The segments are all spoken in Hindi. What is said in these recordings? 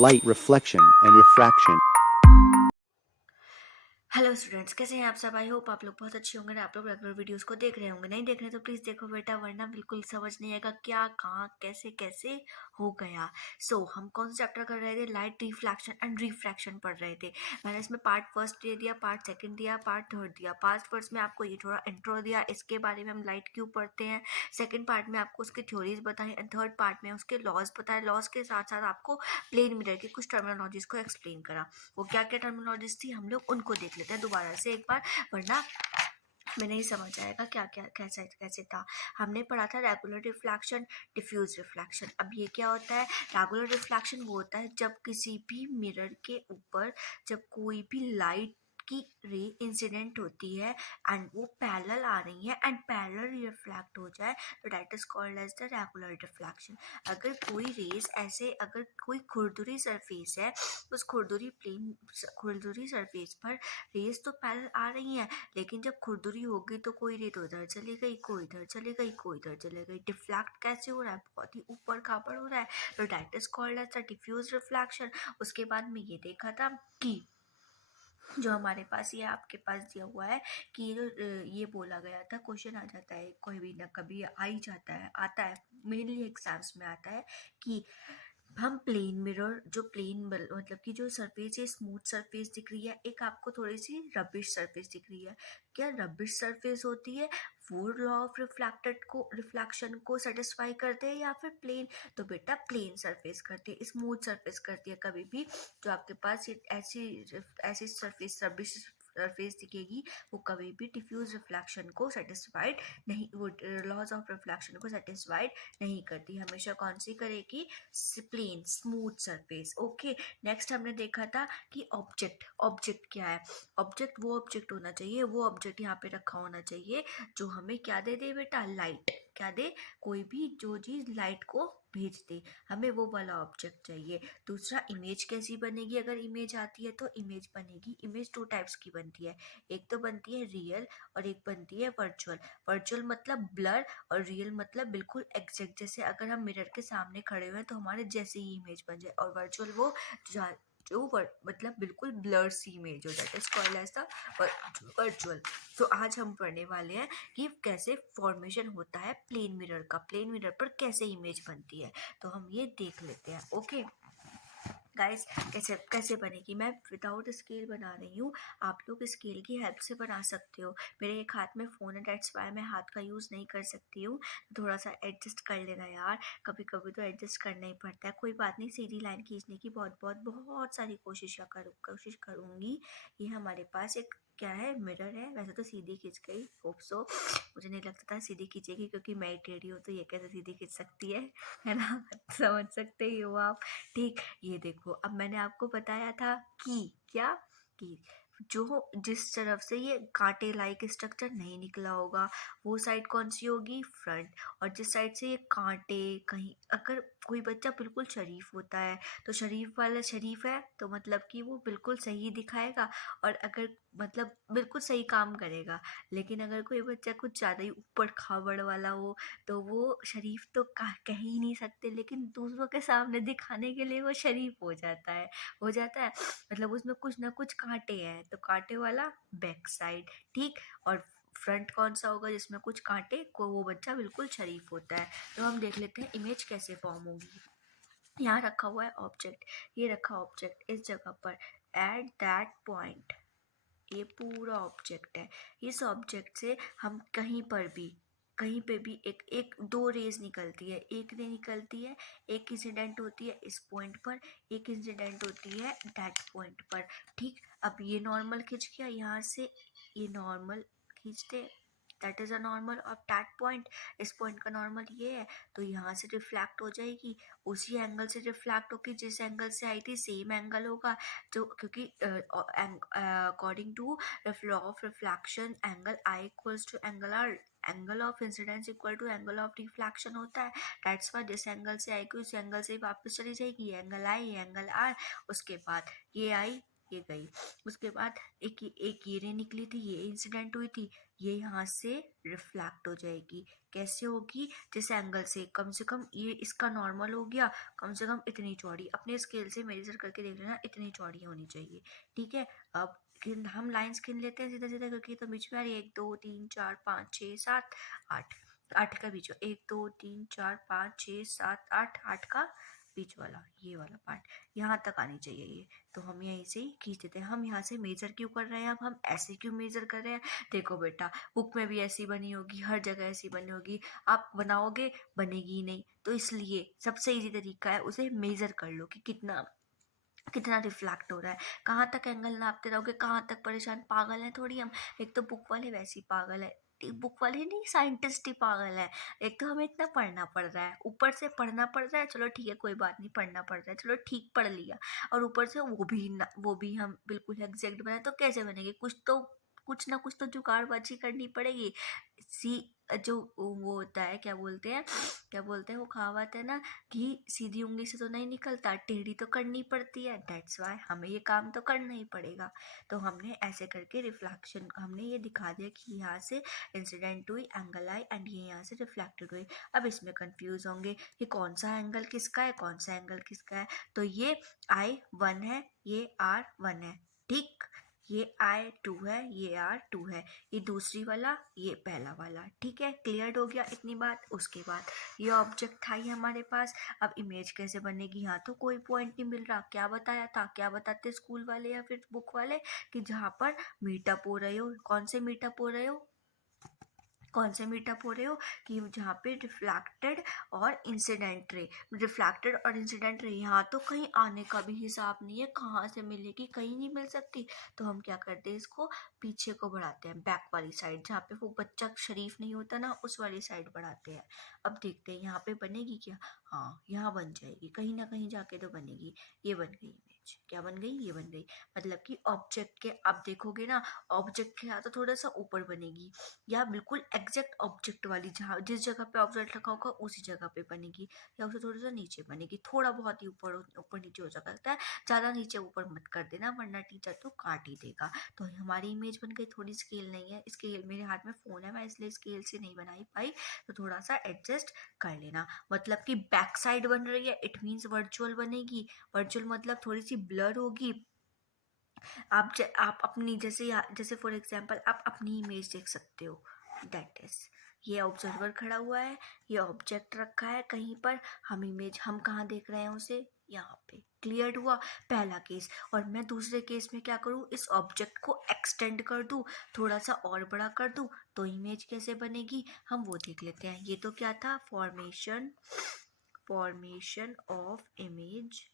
light reflection and refraction. Hello students, कैसे हैं आप सब? आई होप आप लोग बहुत अच्छे होंगे ना। आप लोग रेगुलर वीडियोस को देख रहे होंगे। नहीं देख रहे तो प्लीज़ देखो बेटा, वरना बिल्कुल समझ नहीं आएगा क्या कहाँ कैसे कैसे हो गया। हम कौन सा चैप्टर कर रहे थे? लाइट रिफ्लेक्शन एंड रिफ्रैक्शन पढ़ रहे थे। मैंने इसमें पार्ट फर्स्ट दे दिया, पार्ट सेकंड दिया, पार्ट थर्ड दिया। पार्ट फर्स्ट में आपको ये थोड़ा इंट्रो दिया, इसके बारे में हम लाइट क्यों पढ़ते हैं। सेकेंड पार्ट में आपको उसकी थ्योरीज बताई एंड थर्ड पार्ट में उसके लॉज बताए। लॉज के साथ साथ आपको प्लेन मिरर की कुछ टर्मिनोलॉजीज को एक्सप्लेन करा। वो क्या क्या टर्मिनोलॉजीज थी हम लोग उनको देख लेते हैं दोबारा से एक बार, वरना हमें नहीं समझ आएगा क्या क्या कैसे कैसे था। हमने पढ़ा था रेगुलर रिफ्लेक्शन, डिफ्यूज रिफ्लेक्शन। अब ये क्या होता है? रेगुलर रिफ्लेक्शन वो होता है जब किसी भी मिरर के ऊपर जब कोई भी लाइट की रे इंसिडेंट होती है एंड वो पैरेलल आ रही है एंड पैरेलल रिफ्लेक्ट हो जाए, तो that is called as the regular reflection. अगर कोई रेस ऐसे, अगर कोई खुरदुरी सरफेस है, उस खुरदुरी सरफेस पर रेस तो पैरेलल आ रही है, लेकिन जब खुरदुरी होगी तो कोई रे तो उधर चली गई, कोई इधर चली गई, कोई इधर चली गई। डिफ्लेक्ट कैसे हो रहा है? बहुत ही ऊपर खापड़ हो रहा है, तो that is called as the diffuse reflection. उसके बाद में ये देखा था कि जो हमारे पास ये आपके पास दिया हुआ है कि ये बोला गया था, क्वेश्चन आ जाता है कोई भी ना कभी आ ही जाता है, आता है मेनली एग्जाम्स में आता है कि हम प्लेन मिरर, जो प्लेन मतलब कि जो सरफेस है स्मूथ सरफेस दिख रही है, एक आपको थोड़ी सी रबिश सरफेस दिख रही है। क्या रबिश सरफेस होती है वो लॉ ऑफ रिफ्लेक्शन को सेटिस्फाई करते हैं या फिर प्लेन? तो बेटा प्लेन सरफेस करती है, स्मूथ सरफेस करती है। कभी भी जो आपके पास ये ऐसी ऐसी सरफेस रबिश सरफेस दिखेगी वो कभी भी डिफ्यूज रिफ्लेक्शन को सेटिस्फाइड नहीं, वो लॉज ऑफ रिफ्लेक्शन को सेटिस्फाइड नहीं करती। हमेशा कौन सी करेगी? Plane smooth surface. Okay, next हमने देखा था कि ऑब्जेक्ट क्या है? ऑब्जेक्ट वो ऑब्जेक्ट होना चाहिए, वो ऑब्जेक्ट यहाँ पे रखा होना चाहिए जो हमें क्या दे दे बेटा? लाइट। क्या दे? कोई भी जो चीज़ लाइट को भेज दे, हमें वो वाला ऑब्जेक्ट चाहिए। दूसरा, इमेज कैसी बनेगी? अगर इमेज आती है तो इमेज बनेगी, इमेज टू टाइप्स की बनती है। एक तो बनती है रियल और एक बनती है वर्चुअल। वर्चुअल मतलब ब्लर और रियल मतलब बिल्कुल एग्जैक्ट, जैसे अगर हम मिरर के सामने खड़े हुए हैं तो हमारे जैसे ही इमेज बन जाए। और वर्चुअल वो मतलब बिल्कुल ब्लर सी इमेज हो जाए, is called as the virtual. तो आज हम पढ़ने वाले हैं कि कैसे फॉर्मेशन होता है प्लेन मिरर का, प्लेन मिरर पर कैसे इमेज बनती है, तो हम ये देख लेते हैं। ओके गाइस, कैसे कैसे बनेगी? मैं विदाउट स्केल बना रही हूँ, आप लोग स्केल की हेल्प से बना सकते हो। मेरे एक हाथ में फ़ोन है, डेट्स वाई मैं हाथ का यूज़ नहीं कर सकती हूँ, थोड़ा सा एडजस्ट कर लेना यार, कभी कभी तो एडजस्ट करना ही पड़ता है। कोई बात नहीं, सीधी लाइन खींचने की बहुत बहुत बहुत सारी कोशिश करूँगी। ये हमारे पास एक क्या है? मिरर है। वैसे तो सीधी खींच गई, होप सो। मुझे नहीं लगता था सीधी खींचेगी, क्योंकि मैं टेढ़ी हूँ तो ये कैसे सीधी खींच सकती है ना? समझ सकते ही हो आप। ठीक, ये देखो, अब मैंने आपको बताया था कि क्या, कि जो जिस तरफ से ये कांटे लाइक स्ट्रक्चर नहीं निकला होगा वो साइड कौन सी होगी? फ्रंट। और जिस साइड से ये कांटे, कहीं अगर कोई बच्चा बिल्कुल शरीफ होता है तो शरीफ वाला शरीफ है तो मतलब कि वो बिल्कुल सही दिखाएगा और अगर मतलब बिल्कुल सही काम करेगा। लेकिन अगर कोई बच्चा कुछ ज़्यादा ही ऊपर खाबड़ वाला हो तो वो शरीफ तो कह ही नहीं सकते, लेकिन दूसरों के सामने दिखाने के लिए वो शरीफ हो जाता है। मतलब उसमें कुछ ना कुछ कांटे हैं, तो कांटे वाला बैक साइड। ठीक, और फ्रंट कौन सा होगा जिसमें कुछ कांटे को? वो बच्चा बिल्कुल शरीफ होता है। तो हम देख लेते हैं इमेज कैसे फॉर्म होगी। यहाँ रखा हुआ है ऑब्जेक्ट, ये रखा ऑब्जेक्ट इस जगह पर, एट दैट पॉइंट, ये पूरा ऑब्जेक्ट है। इस ऑब्जेक्ट से हम कहीं पे भी एक एक दो रेज निकलती है, एक रे निकलती है, एक इंसिडेंट होती है इस पॉइंट पर, एक इंसिडेंट होती है दैट पॉइंट पर। ठीक, अब ये नॉर्मल खींच गया यहाँ से, ये नॉर्मल खींचते, that is a normal of that point. इस पॉइंट का नॉर्मल ये है, तो यहाँ से रिफ्लेक्ट हो जाएगी, उसी एंगल से रिफ्लेक्ट होगी जिस एंगल से आई थी, सेम एंगल होगा। जो क्योंकि according to law of reflection angle i equals to angle r, angle of incidence equal to angle of reflection होता है। दैट्स वाई जिस एंगल से आएगी उस एंगल से वापस चली जाएगी, एंगल आई एंगल आर। उसके बाद ये आई ये गई। उसके बाद एक ये रे निकली थी, ये इंसिडेंट हुई थी, ये यहाँ से रिफ्लेक्ट हो जाएगी। कैसे होगी? जिस एंगल से कम ये इसका नॉर्मल हो गया, कम से कम इतनी चौड़ी, अपने स्केल से मेजर करके देख लेना, इतनी चौड़ी होनी चाहिए। ठीक है, अब हम लाइंस गिन लेते हैं सीधा सीधा, क्योंकि तो बीच में आ रही है 1 2 3 4 5 6 7 8, 8 का बीच, 1 2 3 4 5 6 7 8, 8 का बीच वाला, ये वाला पार्ट यहाँ तक आनी चाहिए ये। तो हम यहीं से ही खींच देते हैं। हम यहाँ से मेजर क्यों कर रहे हैं? अब हम ऐसे क्यों मेजर कर रहे हैं? देखो बेटा, बुक में भी ऐसी बनी होगी, हर जगह ऐसी बनी होगी, आप बनाओगे बनेगी ही नहीं। तो इसलिए सबसे इजी तरीका है, उसे मेजर कर लो कि कितना कितना रिफ्लेक्ट हो रहा है। कहाँ तक एंगल नापते रहोगे, कहाँ तक परेशान? पागल है थोड़ी हम। एक तो बुक वाले वैसे ही पागल है, बुक वाले नहीं, साइंटिस्ट ही पागल है। एक तो हमें इतना पढ़ना पड़ रहा है, ऊपर से पढ़ना पड़ रहा है, चलो ठीक है कोई बात नहीं, पढ़ना पड़ रहा है, चलो ठीक पढ़ लिया, और ऊपर से वो भी हम बिल्कुल एग्जैक्ट बनाए, तो कैसे बनेंगे? कुछ ना कुछ तो जुगाड़बाजी करनी पड़ेगी। सी जो वो होता है, क्या बोलते हैं वो कहावत है ना, कि सीधी उंगली से तो नहीं निकलता, टेढ़ी तो करनी पड़ती है। दैट्स वाई हमें ये काम तो करना ही पड़ेगा। तो हमने ऐसे करके रिफ्लेक्शन, हमने ये दिखा दिया कि यहाँ से इंसिडेंट हुई, एंगल आई, एंड ये यहाँ से रिफ्लेक्टेड हुई। अब इसमें कंफ्यूज होंगे कि कौन सा एंगल किसका है, कौन सा एंगल किसका है। तो ये I1 है, ये R1 है, ठीक। ये I2 है, ये R2 है, ये दूसरी वाला, ये पहला वाला। ठीक है, क्लियर हो गया इतनी बात। उसके बाद ये ऑब्जेक्ट था ही हमारे पास। अब इमेज कैसे बनेगी? यहाँ तो कोई पॉइंट नहीं मिल रहा। क्या बताया था, क्या बताते स्कूल वाले या फिर बुक वाले, कि जहाँ पर मीटअप हो रहे हो, कौन से मीटअप हो रहे हो, कौन से मीटअप हो रहे हो, कि जहाँ पे रिफ्लेक्टेड और इंसिडेंट रे, यहाँ तो कहीं आने का भी हिसाब नहीं है, कहाँ से मिलेगी, कहीं नहीं मिल सकती। तो हम क्या करते हैं, इसको पीछे को बढ़ाते हैं, बैक वाली साइड, जहाँ पे वो बच्चा शरीफ नहीं होता ना, उस वाली साइड बढ़ाते हैं। अब देखते हैं यहाँ पे बनेगी क्या। हाँ, यहाँ बन जाएगी, कहीं ना कहीं जाके तो बनेगी। ये बन गई इमेज, क्या बन गई? ये बन गई। मतलब कि ऑब्जेक्ट के, आप देखोगे ना, ऑब्जेक्ट के यहाँ तो थोड़ा सा ऊपर बनेगी, या बिल्कुल एग्जैक्ट ऑब्जेक्ट वाली, जहाँ जिस जगह पे ऑब्जेक्ट रखा होगा उसी जगह पे बनेगी, या उसे थोड़ा सा नीचे बनेगी, थोड़ा बहुत ही ऊपर ऊपर नीचे हो सकता है। ज़्यादा नीचे ऊपर मत कर देना, वरना टीचर तो काट ही देगा। तो हमारी इमेज बन गई। थोड़ी स्केल नहीं है, स्केल मेरे हाथ में फ़ोन है, मैं इसलिए स्केल से नहीं बनाई पाई, तो थोड़ा सा एडजस्ट कर लेना। मतलब कि बैक साइड बन रही है, इट मीन्स वर्चुअल बनेगी। वर्चुअल मतलब थोड़ी सी ब्लर होगी। आप अपनी जैसे फॉर एग्जांपल आप अपनी इमेज देख सकते हो। दैट इज, ये ऑब्जर्वर खड़ा हुआ है, ये ऑब्जेक्ट रखा है कहीं पर, हम कहाँ देख रहे हैं उसे, यहाँ पे। क्लियर हुआ पहला केस। और मैं दूसरे केस में क्या करूँ, इस ऑब्जेक्ट को एक्सटेंड कर दूँ, थोड़ा सा और बड़ा कर दूँ, तो इमेज कैसे बनेगी हम वो देख लेते हैं। ये तो क्या था, formation of image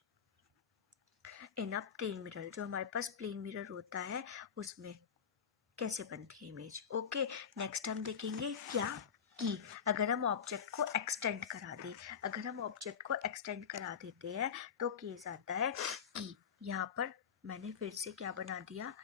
in a plane mirror. जो हमारे पास प्लेन मिरर होता है उसमें कैसे बनती है इमेज। ओके, नेक्स्ट हम देखेंगे क्या, कि अगर हम ऑब्जेक्ट को एक्सटेंड करा देते हैं, तो केस आता है कि यहाँ पर मैंने फिर से क्या बना दिया,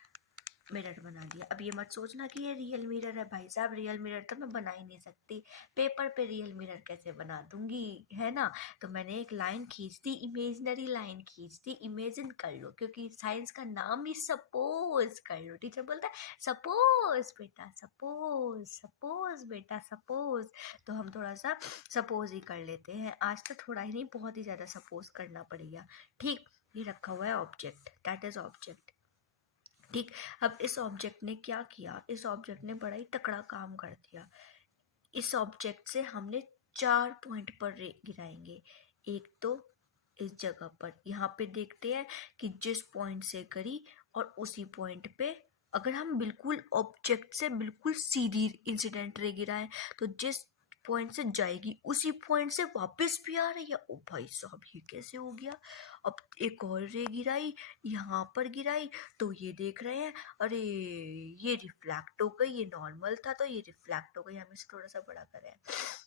मिरर बना दिया। अब ये मत सोचना कि ये रियल मिरर है, भाई साहब रियल मिरर तो मैं बना ही नहीं सकती, पेपर पे रियल मिरर कैसे बना दूंगी, है ना। तो मैंने एक लाइन खींच दी, इमेजिनरी लाइन खींच दी, इमेजिन कर लो, क्योंकि साइंस का नाम ही सपोज कर लो। टीचर बोलता है सपोज बेटा, सपोज बेटा, सपोज। तो हम थोड़ा सा सपोज ही कर लेते हैं आज, तो थोड़ा ही नहीं, बहुत ही ज़्यादा सपोज करना पड़ेगा। ठीक, ये रखा हुआ है ऑब्जेक्ट, दैट इज ऑब्जेक्ट। ठीक, अब इस ऑब्जेक्ट ने क्या किया, इस ऑब्जेक्ट ने बड़ा ही तकड़ा काम कर दिया। इस ऑब्जेक्ट से हमने 4 पॉइंट पर रे गिराएंगे। एक तो इस जगह पर, यहाँ पे देखते हैं कि जिस पॉइंट से करी, और उसी पॉइंट पे अगर हम बिल्कुल ऑब्जेक्ट से बिल्कुल सीधी इंसिडेंट रे गिराएं, तो जिस पॉइंट से जाएगी उसी पॉइंट से वापस भी आ रही है। ओ भाई साहब, ये कैसे हो गया। अब एक और रे गिराई, यहाँ पर गिराई, तो ये देख रहे हैं, अरे ये रिफ्लेक्ट हो गई, ये नॉर्मल था तो ये रिफ्लेक्ट हो गई, हम इसे थोड़ा सा बड़ा करें,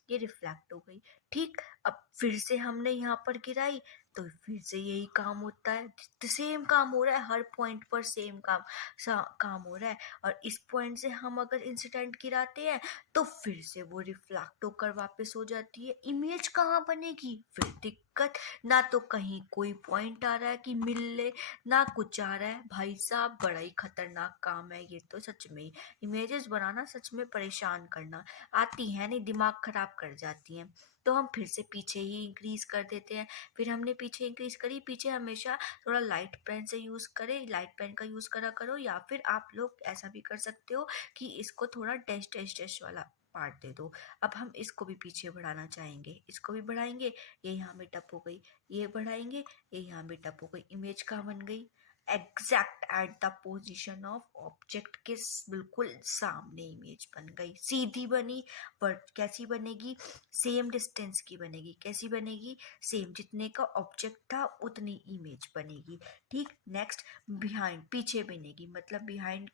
ये रिफ्लेक्ट हो गई। ठीक, अब फिर से हमने यहाँ पर गिराई, तो फिर से यही काम होता है, सेम काम हो रहा है, हर पॉइंट पर सेम काम हो रहा है। और इस पॉइंट से हम अगर इंसिडेंट गिराते हैं तो फिर से वो रिफ्लेक्ट होकर वापस हो जाती है। इमेज कहाँ बनेगी? फिर दिक्कत, ना तो कहीं कोई पॉइंट आ रहा है कि मिल ले, ना कुछ आ रहा है। भाई साहब बड़ा ही खतरनाक काम है ये तो, सच में ही इमेजेस बनाना सच में परेशान करना, आती है नहीं, दिमाग खराब कर जाती हैं। तो हम फिर से पीछे ही इंक्रीज कर देते हैं। फिर हमने पीछे इंक्रीज करी, पीछे हमेशा थोड़ा लाइट पेन से यूज़ करें, लाइट पेन का यूज़ करा करो, या फिर आप लोग ऐसा भी कर सकते हो कि इसको थोड़ा डैश डैश डैश वाला पार्ट दे दो। अब हम इसको भी पीछे बढ़ाना चाहेंगे, इसको भी बढ़ाएंगे, ये यहाँ मीटअप हो गई, ये बढ़ाएंगे, ये यहाँ मीटअप हो गई। इमेज कहाँ बन गई? Exact at the position of object के बिल्कुल सामने इमेज बन गई, सीधी बनी। पर कैसी बनेगी? सेम डिस्टेंस की बनेगी। कैसी बनेगी? सेम, जितने का ऑब्जेक्ट था उतनी इमेज बनेगी। ठीक, नेक्स्ट बिहाइंड, पीछे बनेगी, मतलब बिहाइंड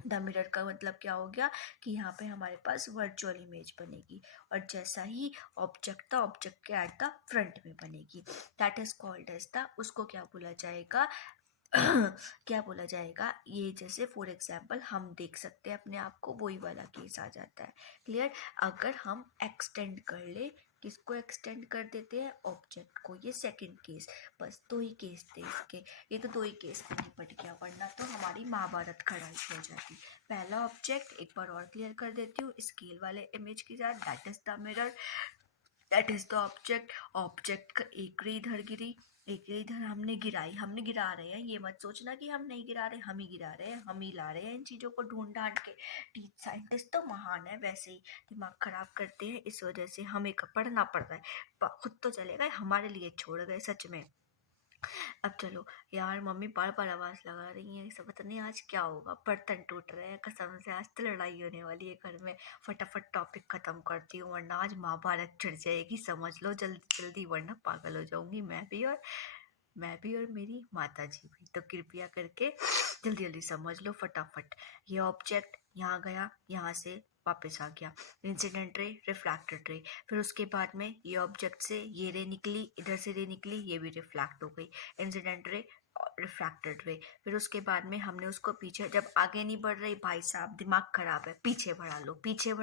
द मिरर का मतलब क्या हो गया कि यहाँ पे हमारे पास वर्चुअल इमेज बनेगी, और जैसा ही ऑब्जेक्ट था ऑब्जेक्ट के एट द फ्रंट में बनेगी। That is called as the, उसको क्या बोला जाएगा? क्या बोला जाएगा? ये जैसे फॉर एग्जाम्पल हम देख सकते हैं अपने आप को, वही वाला केस आ जाता है। क्लियर? अगर हम एक्सटेंड कर ले, किसको एक्सटेंड कर देते हैं? ऑब्जेक्ट को। ये सेकंड केस, बस दो ही केस थे इसके, ये तो दो ही केस में निपट गया, वरना तो हमारी महाभारत खड़ाई हो जाती। पहला ऑब्जेक्ट एक बार और क्लियर कर देती हूँ स्केल वाले इमेज के साथ, that is the mirror, that is the object. Object का एक रे इधर गिरी, एक रे इधर हमने गिराई, हमने गिरा रहे हैं, ये मत सोचना कि हम नहीं गिरा रहे, हम ही गिरा रहे हैं, हम ही ला रहे हैं इन चीज़ों को ढूंढ ढांड के। साइंटिस्ट तो महान है, वैसे ही दिमाग खराब करते हैं, इस वजह से हमें पढ़ना पड़ रहा है। खुद तो चले गए, हमारे लिए छोड़ गए सच में। अब चलो यार, मम्मी बार बार आवाज़ लगा रही है, सब पता नहीं आज क्या होगा, बर्तन टूट रहे हैं, कसम से आज तो लड़ाई होने वाली है घर में। फटाफट टॉपिक ख़त्म करती हूँ, वरना आज महाभारत चढ़ जाएगी, समझ लो जल्दी जल्दी, वरना पागल हो जाऊंगी मैं भी और मेरी माता जी भी। तो कृपया करके जल्दी जल्दी समझ लो फटाफट। ये ऑब्जेक्ट यहाँ गया, यहाँ से वापस आ गया, इंसिडेंट रे, रिफ्लेक्टेड रे। फिर उसके बाद में ये ऑब्जेक्ट से ये रे निकली, इधर से रे निकली, ये भी रिफ्लेक्ट हो गई, इंसिडेंट रे, रिफ्लेक्टेड रे। फिर उसके बाद में हमने उसको पीछे, जब आगे नहीं बढ़ रही भाई साहब, दिमाग खराब है, पीछे बढ़ा लो, पीछे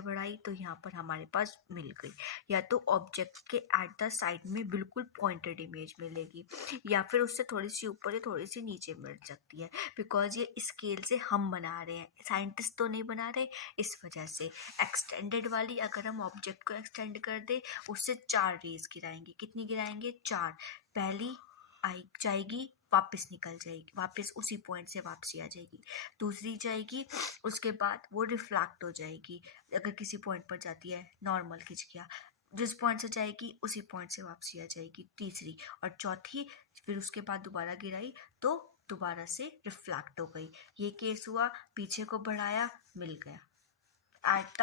बढ़ाई तो यहाँ पर हमारे पास मिल गई। या तो ऑब्जेक्ट के एट द साइड में बिल्कुल पॉइंटेड इमेज मिलेगी, या फिर उससे थोड़ी सी ऊपर या थोड़ी सी नीचे मिल सकती है, बिकॉज ये स्केल से हम बना रहे हैं, साइंटिस्ट तो नहीं बना रहे, इस वजह से। एक्सटेंडेड वाली अगर हम ऑब्जेक्ट को एक्सटेंड कर दे, उससे 4 रेज गिराएंगे। कितनी गिराएंगे? 4। पहली आई जाएगी, वापस निकल जाएगी, वापस उसी पॉइंट से वापसी आ जाएगी। दूसरी जाएगी, उसके बाद वो रिफ्लेक्ट हो जाएगी, अगर किसी पॉइंट पर जाती है, नॉर्मल खिंच गया, जिस पॉइंट से जाएगी उसी पॉइंट से वापसी आ जाएगी, तीसरी। और चौथी, फिर उसके बाद दोबारा गिराई तो दोबारा से रिफ्लेक्ट हो गई। ये केस हुआ, पीछे को बढ़ाया, मिल गया एट द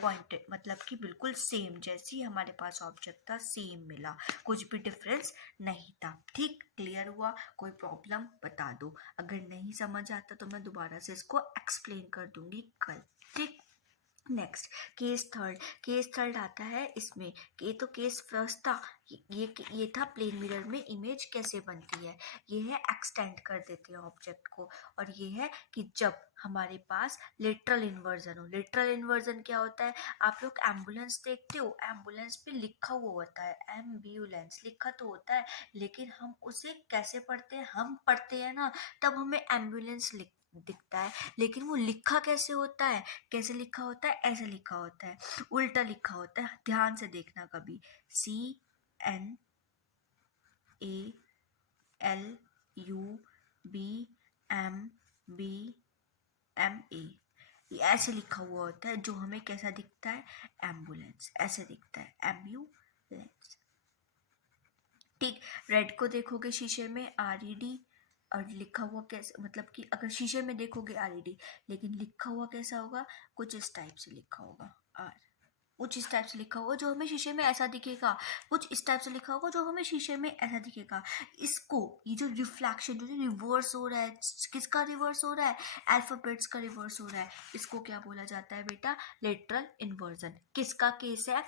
पॉइंट, मतलब कि बिल्कुल सेम, जैसी हमारे पास ऑब्जेक्ट था सेम मिला, कुछ भी डिफरेंस नहीं था। ठीक, क्लियर हुआ? कोई प्रॉब्लम बता दो, अगर नहीं समझ आता तो मैं दोबारा से इसको एक्सप्लेन कर दूंगी कल। ठीक, नेक्स्ट केस थर्ड आता है इसमें। ये तो केस फर्स्ट था, ये था प्लेन मिरर में इमेज कैसे बनती है, ये है एक्सटेंड कर देते हैं ऑब्जेक्ट को। और ये है कि जब हमारे पास लिटरल इन्वर्जन हो। लिटरल इन्वर्जन क्या होता है? आप लोग एम्बुलेंस देखते हो, एम्बुलेंस पे लिखा हुआ होता है एम्बुलेंस, लिखा तो होता है, लेकिन हम उसे कैसे पढ़ते हैं? हम पढ़ते हैं ना, तब हमें एम्बुलेंस दिखता है, लेकिन वो लिखा कैसे होता है? कैसे लिखा होता है? ऐसे लिखा होता है, उल्टा लिखा होता है, ध्यान से देखना कभी। CNALUBMBMA, ये ऐसे लिखा हुआ होता है, जो हमें कैसा दिखता है? एम्बुलेंस, ऐसे दिखता है, एम्बुलेंस। ठीक, रेड को देखोगे शीशे में RED, और लिखा हुआ कैसे, मतलब कि अगर शीशे में देखोगे RED, लेकिन लिखा हुआ कैसा होगा? कुछ इस टाइप से लिखा होगा, कुछ इस टाइप से लिखा होगा जो हमें शीशे में ऐसा दिखेगा, कुछ इस टाइप से लिखा होगा जो हमें शीशे में ऐसा दिखेगा। इसको, ये जो रिफ्लेक्शन, जो रिवर्स हो रहा है, किसका रिवर्स हो रहा है? अल्फाबेट्स का रिवर्स हो रहा है, इसको क्या बोला जाता है बेटा? Lateral inversion. किसका केस है?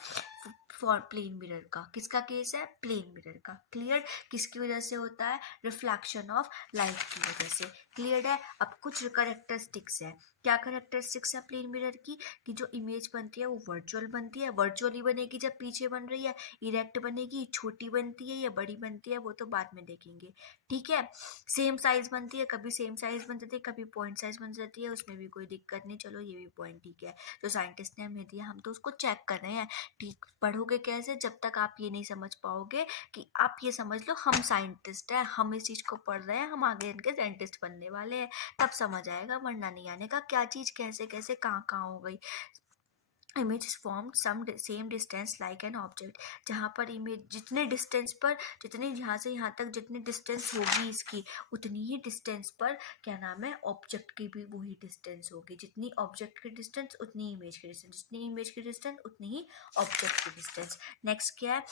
फॉर प्लेन मिरर का। किसका केस है? प्लेन मिरर का। क्लियर? किसकी वजह से होता है? रिफ्लेक्शन ऑफ लाइट की वजह से। क्लियर है? अब कुछ करेक्टरिस्टिक्स है। क्या करेक्टरिस्टिक्स है प्लेन मिरर की? कि जो इमेज बनती है वो वर्चुअल बनती है। वर्चुअली बनेगी जब पीछे बन रही है, इरेक्ट बनेगी, छोटी बनती है या बड़ी बनती है वो तो बाद में देखेंगे। ठीक है? सेम साइज बनती है, कभी सेम साइज बन जाती है, कभी पॉइंट साइज बन जाती है, उसमें भी कोई दिक्कत नहीं। चलो ये भी पॉइंट ठीक है, जो साइंटिस्ट ने हमें दिया हम तो उसको चेक कर रहे हैं। ठीक, पढ़ोगे कैसे? जब तक आप ये नहीं समझ पाओगे कि आप ये समझ लो हम साइंटिस्ट हैं, हम इस चीज़ को पढ़ रहे हैं, हम आगे इनके साइंटिस्ट बनने वाले हैं, तब समझ आएगा, वरना नहीं आने का। क्या चीज़ कैसे कैसे कहाँ कहाँ हो गई। Image is form some same distance like an object. जहाँ पर इमेज जितने डिस्टेंस पर, जितने यहाँ से यहाँ तक जितनी डिस्टेंस होगी इसकी, उतनी ही डिस्टेंस पर क्या नाम है, ऑब्जेक्ट की भी वही डिस्टेंस होगी। जितनी ऑब्जेक्ट की डिस्टेंस उतनी इमेज की डिस्टेंस, जितनी इमेज की डिस्टेंस उतनी ही ऑब्जेक्ट की डिस्टेंस। नेक्स्ट क्या है?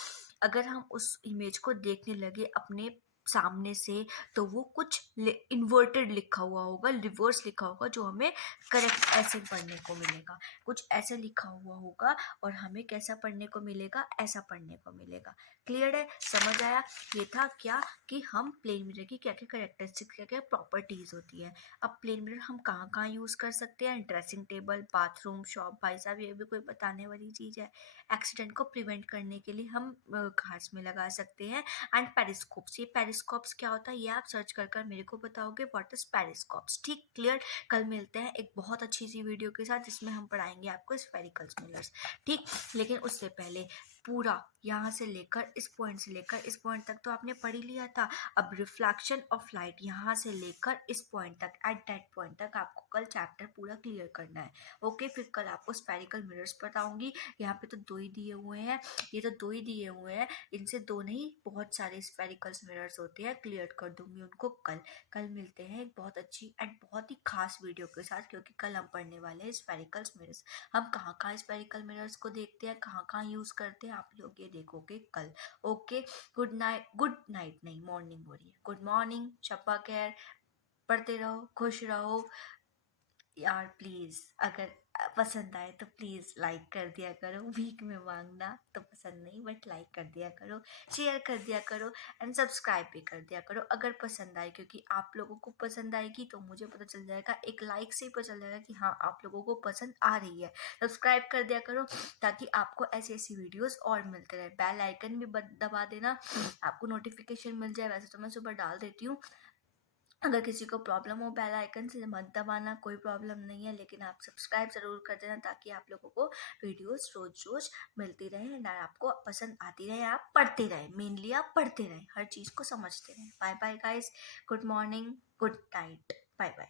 अगर हम उस इमेज को देखने लगे अपने सामने से तो वो कुछ इन्वर्टेड लिखा हुआ होगा, रिवर्स लिखा होगा, जो हमें करेक्ट ऐसे पढ़ने को मिलेगा। कुछ ऐसे लिखा हुआ होगा और हमें कैसा पढ़ने को मिलेगा? ऐसा पढ़ने को मिलेगा। क्लियर है? समझ आया? ये था क्या कि हम प्लेन मिरर की क्या क्या करेक्टरिस्टिक्स, क्या क्या प्रॉपर्टीज होती है। अब प्लेन मिरर हम कहाँ कहाँ यूज कर सकते हैं? Dressing table, bathroom, shop. भाई साहब ये भी कोई बताने वाली चीज है? एक्सीडेंट को प्रिवेंट करने के लिए हम घास में लगा सकते हैं। एंड पेरिस्कोप्स। ये पेरिस्कोप्स क्या होता है ये आप सर्च कर कर मेरे को बताओगे, व्हाट इज पेरिस्कोप्स। ठीक, क्लियर? कल मिलते हैं एक बहुत अच्छी सी वीडियो के साथ जिसमें हम पढ़ाएंगे आपको स्फेरिकल मिरर्स। ठीक, लेकिन उससे पहले पूरा यहाँ से लेकर इस पॉइंट से लेकर इस पॉइंट तक तो आपने पढ़ ही लिया था। अब रिफ्लेक्शन ऑफ लाइट यहाँ से लेकर इस पॉइंट तक, एट दैट पॉइंट तक आपको कल चैप्टर पूरा क्लियर करना है। ओके, फिर कल आपको स्फेरिकल मिरर्स बताऊंगी। यहाँ पे तो 2 ही दिए हुए हैं, ये तो 2 ही दिए हुए हैं, इनसे 2 नहीं बहुत सारे स्फेरिकल मिरर्स होते हैं। क्लियर कर दूंगी उनको कल। कल मिलते हैं एक बहुत अच्छी एंड बहुत ही खास वीडियो के साथ, क्योंकि कल हम पढ़ने वाले हैं स्फेरिकल मिरर्स। हम कहाँ कहाँ स्फेरिकल मिरर्स को देखते हैं, कहाँ कहाँ यूज करते हैं, आप लोग ये देखोगे कल। Okay, good night. Good night नहीं, मॉर्निंग हो रही है। गुड मॉर्निंग, शब्बा खैर। पढ़ते रहो, खुश रहो यार। प्लीज़ अगर पसंद आए तो प्लीज़ लाइक कर दिया करो। वीक में मांगना तो पसंद नहीं, बट लाइक कर दिया करो, शेयर कर दिया करो एंड सब्सक्राइब भी कर दिया करो अगर पसंद आए, क्योंकि आप लोगों को पसंद आएगी तो मुझे पता चल जाएगा, एक लाइक से ही पता चल जाएगा कि हाँ आप लोगों को पसंद आ रही है। सब्सक्राइब कर दिया करो ताकि आपको ऐसी ऐसी वीडियोस और मिलते रहे। बेल आइकन भी दबा देना, आपको नोटिफिकेशन मिल जाए। वैसे तो मैं सुबह डाल देती हूँ। अगर किसी को प्रॉब्लम हो बेल आइकन से मत दबाना, कोई प्रॉब्लम नहीं है, लेकिन आप सब्सक्राइब ज़रूर कर देना ताकि आप लोगों को वीडियोस रोज रोज मिलती रहे एंड आपको पसंद आती रहे, आप पढ़ते रहे, मेनली आप पढ़ते रहे, हर चीज़ को समझते रहे। Bye bye guys, good morning, good night, bye bye.